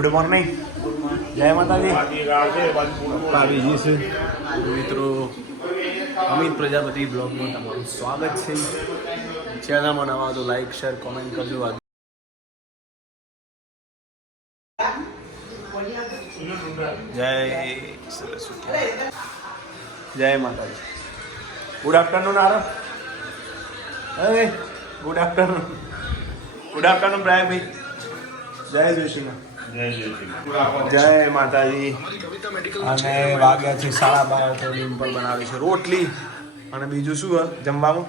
Good morning જય માતાજી ગઈ છે. મિત્રો અમિત પ્રજાપતિ બ્લોગમાં તમારું સ્વાગત છે. ચેનલમાં નવા તો લાઈક શેર કોમેન્ટ કરજો. જય સરસ્વતી. જય માતાજી. ગુડ આફ્ટરનૂન આરવ હવે ગુડ આફ્ટરનૂન ગુડ આફ્ટરનૂન બ્રાયભાઈ જય જોશીના જય માતાજી. અને વાગ્યાથી છે સાડા બાર તો ડિમ્પલ બનાવે છે. રોટલી અને બીજું શું જમવાનું?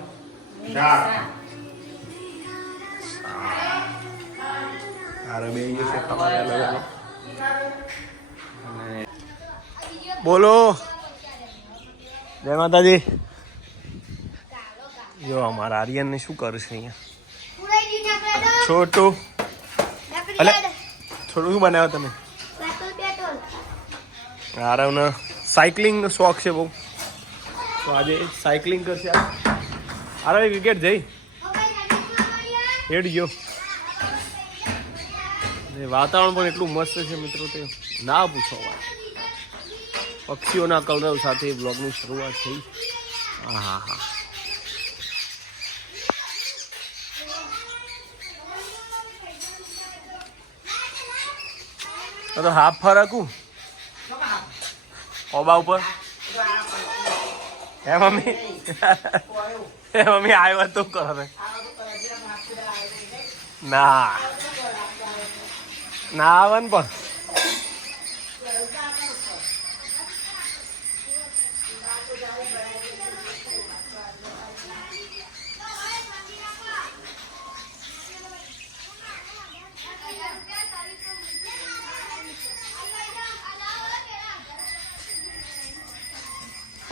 બોલો. જય માતાજી. જો અમારા આર્યન ને શું કરશે અહીંયા? છોટું. અલે થોડું શું બનાવ્યો તમે? આરવને સાયકલિંગનો શોખ છે બહુ. તો આજે સાયકલિંગ કરશે આરવ વિકેટ જઈ? હેડ ગયો. વાતાવરણ પણ એટલું મસ્ત છે મિત્રો તે. ના પૂછો વાત. પક્ષીઓના કલરવ સાથે બ્લોગની શરૂઆત થઈ. હા હા હા તો હાફ ફરકું. ઓબા ઉપર. હે મમ્મી? હે મમ્મી આવ્યો તું કરો ને. ના. ના આવે ને પણ.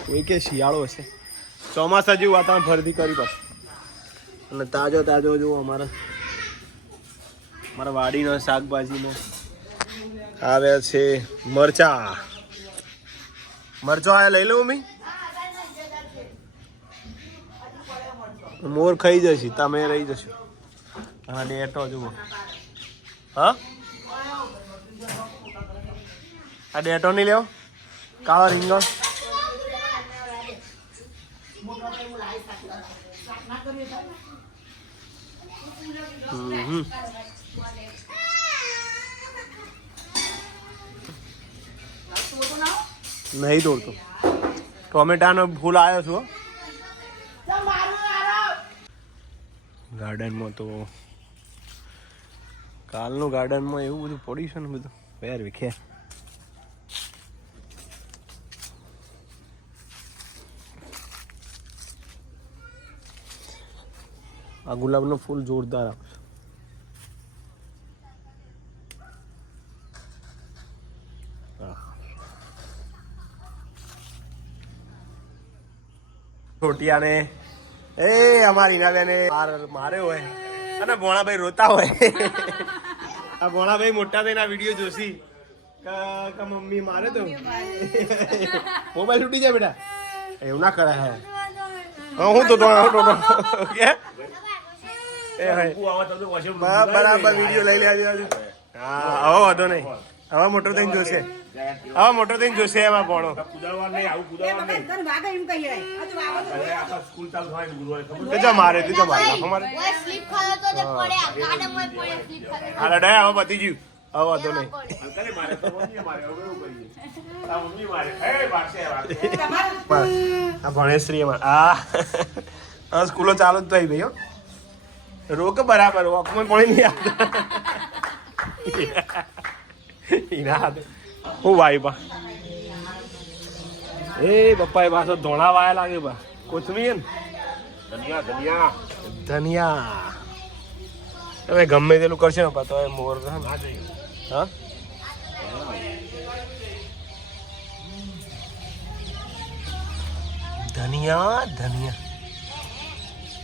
કોઈ કે શિયાળો હશે ચોમાસા જેવું વાતાવરણ ફરીથી કરી પાછું. અને તાજો તાજો જો અમારા. મારા વાડીનો શાકભાજીનો. આવે છે મરચા. મરચો આ લઈ લઉં મમ્મી. મોર ખાઈ જશે, તમે રહી જશો. હા, ડેટો જુઓ. હા? આ ડેટો નહીં લેવો કાળો રીંગણ. નહીં દોડતો ટોમેટાનો ફૂલ આવ્યો છું ગાર્ડનમાં તો કાલનું ગાર્ડનમાં એવું બધું પડ્યું છે ને બધું વેર વિખેર આ ગુલાબનું ફૂલ જોરદાર આવશે. છોટિયાને એ અમારી ઇનાબેને માર માર્યો હોય. અને ભોણાભાઈ રોતા હોય. આ ભોણાભાઈ મોટા થઈને આ વીડિયો જોશી. કે કે મમ્મી મારે તો. મોબાઈલ તૂટી જાય બેટા. એવું ના કરાય. હે હા તો કે બરાબર વીડિયો લઈ લેજો. હા હવે વાંધો નહીં. હવે મોટો થઈને જોશે. હવે મોટો થઈને જોશે એમાં ભણો તે મારે તું જો મારે. મારે હા. લડાઈ હવે પતી ગયું હવે વાંધો નહીં. આ ભણેશ્રી એમાં આ આ સ્કૂલો ચાલુ જ થઈ ભાઈ હો. રોક બરાબર વોકમાં પણ નહીં આવતા એના હાથે હું ભાઈ બા? એ પપ્પા એ પાછો ધોણા વાયા લાગે બા. કોથમીર ધનિયા ધનિયા. તમે ગમે તેલું કરશે ને તો એ મોર. હા? ધનિયા ધનિયા.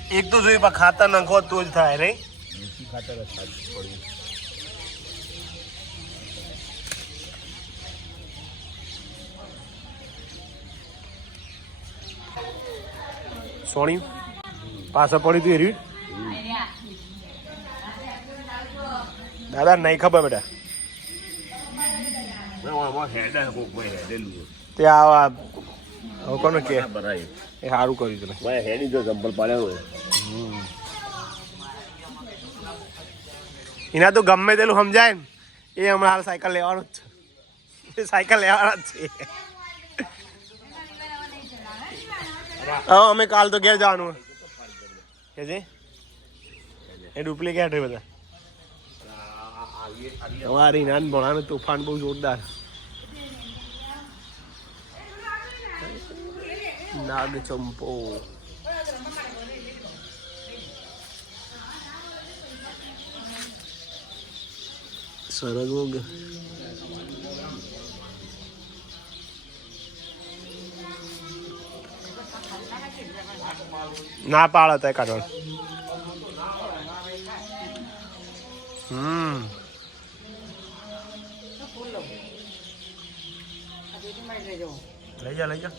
એક તો જોઈ પણ ખાતર નાખો તો જ થાય રે. સોણી. પાછળ પડી તું એરી દાદા નહીં ખબર બેટા. તે આવા હવે કોને કે? એ. સારું કર્યું તને હેડી જો ચંપલ પાડ્યો એના તો ગમે તેલું સમજાય ને એ હમણાં હાલ સાયકલ લેવાનું જ છે. એ સાયકલ લેવાના જ છે. હા અમે કાલ તો ઘેર જવાનું કે છે? એ ડુપ્લિકેટ છે બધા. અમારી નાન ભણાનું તોફાન બહુ જોરદાર. નાગ ચંપો. સરગવો ગ- ના પાડો તે કાઢો હમ. લઈ જા લઈ જા.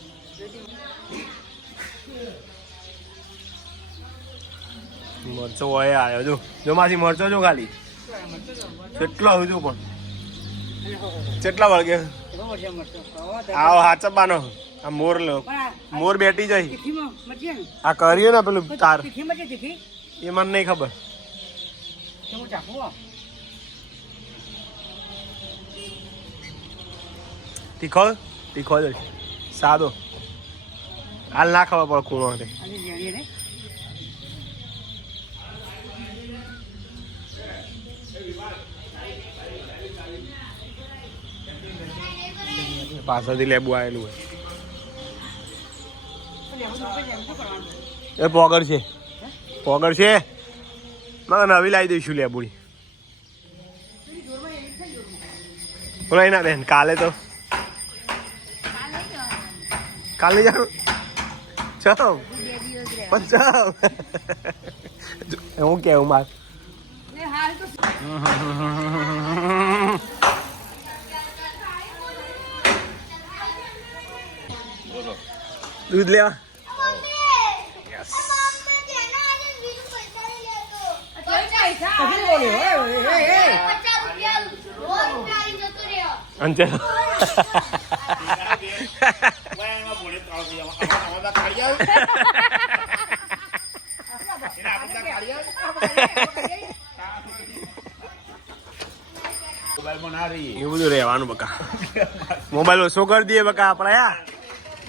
મરચો હોય આવ્યો જો જો. માસી મરચો જો ખાલી. કેટલો હજુ પણ. કેટલા વાગે આવો હાચબાનો આ મોર લો. મોર બેઠી જાય. આ કરીએ ને પેલું તાર. એ મને નહીં ખબર. તીખો? તીખો જ સાદો. હાલ ના ખબર પડે કૂણો તે પાછળથી લેબુ આવેલું હોય. એ પોગર છે. પોગર છે? મારે નવી લાવી દઈશું લેબુડી. બોલાય ના બેન કાલે તો. કાલે જાણું ચાલ પણ ચાલ હું કેવું માર? દૂધ લેવા. અંતે એવું બધું રહેવાનું બકા. મોબાઈલ ઓછો કરી દઈએ બકા આપણે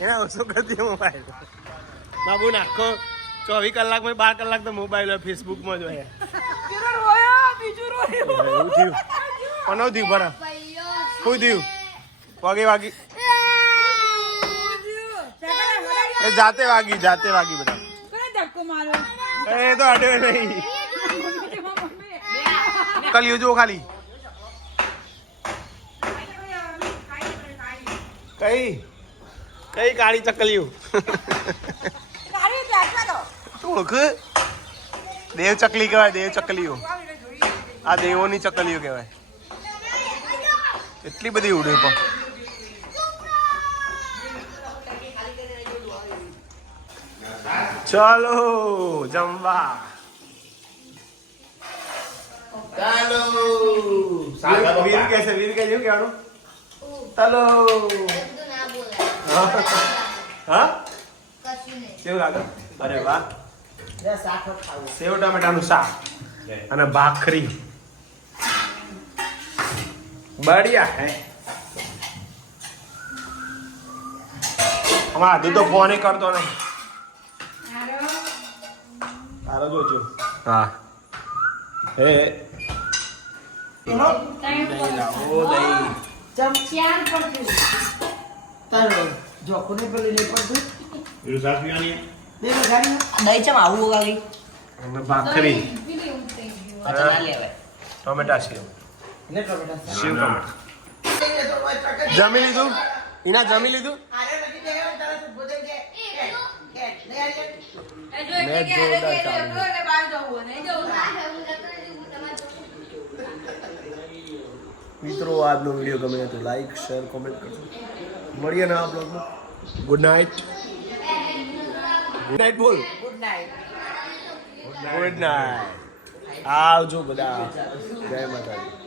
એને ઓછો કરી દઈએ મોબાઈલ. બાબુ નાખો. ચોવીસ કલાકમાં બાર કલાક તો મોબાઈલ ફેસબુકમાં જ હોય. એવું થયું. પણ થયું બરા શું થયું વાગી વાગી. એ જાતે વાગી જાતે વાગી બધા એ તો અડે નહીં કલિયું જો ખાલી કઈ કઈ કાળી ચકલીયું તું ઓળખ દેવ ચકલી કહેવાય દેવ ચકલીઓ આ દેવોની ચકલીઓ કહેવાય એટલી બધી ઉડે પણ ચાલો જમવા. ચાલો. વીર કે છે વીર કે જેવું કહેવાનું? ચાલો. હા? કેવું લાગે? અરે વાહ. સેવ ટામેટાનું શાક અને ભાખરી. બઢિયા. હે હમણાં આદુ તો ફોન કરતો નહીં. તારો જોજો હા. હે. દહીં લાવો દહીં દહીં ચમ આવું વગાડી અને ભાખરી. અચ્છા ના લેવાય. ટોમેટા શિવ. ટોમેટા? જમી લીધું? એના જમી લીધું? મેં જોરદાર ચાલુ મિત્રો આજનો વીડિયો ગમે તો લાઈક શેર કોમેન્ટ કરજો. મળીએ ને આ બ્લોગમાં. ગુડ નાઇટ ગુડ નાઇટ બોલ. ગુડ નાઇટ ગુડ નાઇટ આવજો બધા. જય માતાજી.